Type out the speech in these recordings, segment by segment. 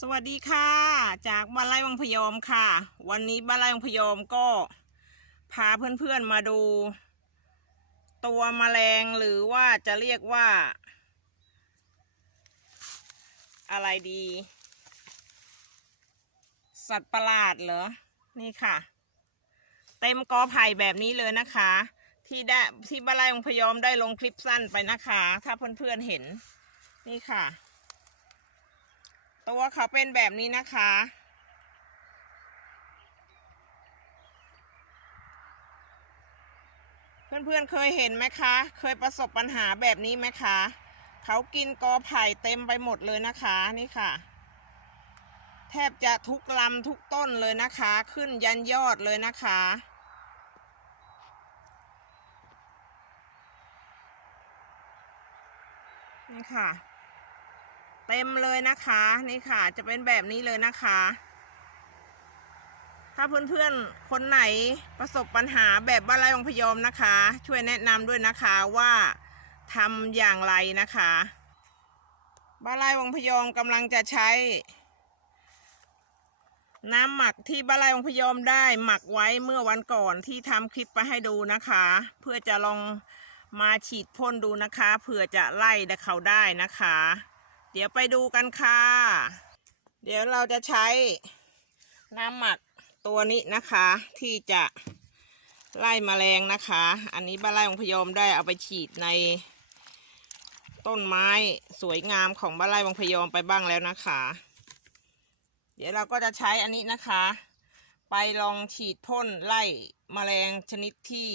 สวัสดีค่ะ จากบ้านไร่วังพยอมค่ะ วันนี้บ้านไร่วังพยอมก็พาเพื่อนๆมาดู ตัวแมลงหรือว่าจะเรียกว่า อะไรดี สัตว์ประหลาดเหรอ นี่ค่ะ เต็มกอไผ่แบบนี้เลยนะคะ ที่ได้ที่บ้านไร่วังพยอมได้ลงคลิปสั้นไปนะคะ ถ้าเพื่อนๆเห็นนี่ค่ะ ตัวเขาเป็นแบบนี้นะคะ เพื่อนๆเคยเห็นไหมคะ เคยประสบปัญหาแบบนี้ไหมคะ เขากินกอไผ่เต็มไปหมดเลยนะคะนี่ค่ะ แทบจะทุกลำทุกต้นเลยนะคะ ขึ้นยันยอดเลยนะคะนี่ค่ะ เต็มเลยนะคะนี่ค่ะ จะเป็นแบบนี้เลยนะคะ ถ้าเพื่อนๆคนไหนประสบปัญหาแบบบ้านไร่วังพยอมนะคะ ช่วยแนะนำด้วยนะคะว่าทำอย่างไรนะคะบ้านไร่วังพยอมกำลังจะใช้ น้ำหมักที่บ้านไร่วังพยอมได้หมักไว้เมื่อวันก่อนที่ทำคลิปไปให้ดูนะคะ เพื่อจะลองมาฉีดพ่นดูนะคะเผื่อจะไล่เขาได้นะคะ เดี๋ยวไปดูกันค่ะ เดี๋ยวเราจะใช้น้ำหมักตัวนี้นะคะ ที่จะไล่แมลงนะคะ อันนี้บ้านไร่ของพยอมได้เอาไปฉีดใน ต้นไม้สวยงามของบ้านไร่วงพยอมไปบ้างแล้วนะคะ เดี๋ยวเราก็จะใช้อันนี้นะคะ ไปลองฉีดพ่นไล่แมลงชนิดที่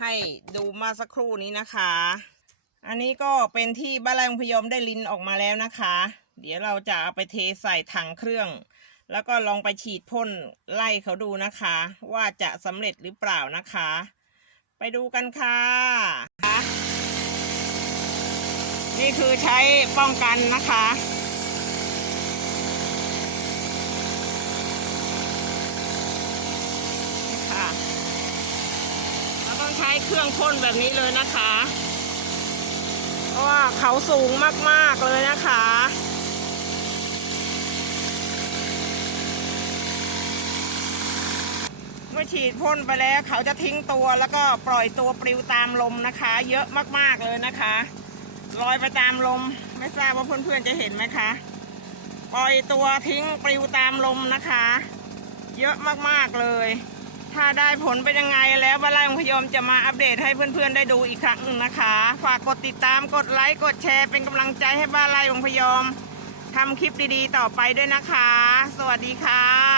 ให้ดูมาสักครู่นี้นะคะ อันนี้ก็เป็นที่บ้านไร่องพยอมได้ลินออกมาแล้วนะคะ เดี๋ยวเราจะเอาไปเทใส่ถังเครื่อง แล้วก็ลองไปฉีดพ่นไล่เขาดูนะคะ ว่าจะสำเร็จหรือเปล่านะคะ ไปดูกันค่ะ นี่คือใช้ป้องกันนะคะนี่ค่ะเราต้องใช้เครื่องพ่นแบบนี้เลยนะคะ เพราะว่าเขาสูงมากๆเลยนะคะ เมื่อฉีดพ่นไปแล้วเขาจะทิ้งตัวแล้วก็ปล่อยตัวปลิวตามลมนะคะ เยอะมากๆเลยนะคะลอยไปตามลม ไม่ทราบว่าเพื่อนๆจะเห็นไหมคะ ปล่อยตัวทิ้งปลิวตามลมนะคะ เยอะมากๆเลย ถ้าได้ผลเป็นยังไงแล้วบ้านไร่ของพยอมจะมาอัปเดตให้เพื่อนๆได้ดูอีกครั้งหนึ่งนะคะ ฝากกดติดตามกดไลค์กดแชร์เป็นกำลังใจให้บ้านไร่ของพยอมทำคลิปดีๆต่อไปด้วยนะคะ สวัสดีค่ะ